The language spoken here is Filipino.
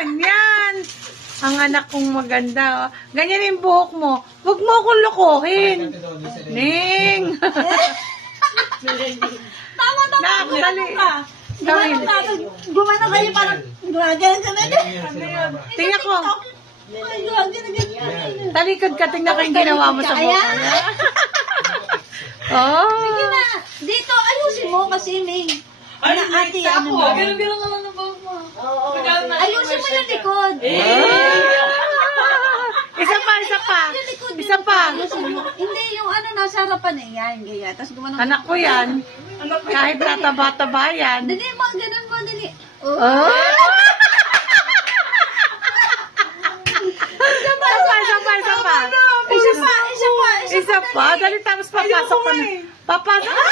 naman yan. Ang anak kong maganda. Ganyan yung buhok mo. Huwag mo akong lokohin. Ning! Tama. Dali. Gawin. Gumana kayo parang gumagana ka na din. Tingnan ko. Talikod ka, tingnan ko yung ginawa mo sa buhok. Oh. Sige na. Dito, ayusin mo kasi may... ate, ano mo? Ganun-ganun ka lang ng buhok mo. Ayusin mo yung likod. Isa pa. Isa pa. Ayusin mo. Hindi, yung ano, nasa harapan eh. Yan, gaya. Tapos gumana. Anak ko yan. Kahit tataba-taba yan. Dali mo, ganun mo, dali. Oh. Isa pa. Isa pa. Isa pa. Dali tapos papasok ka na. Papasok ka.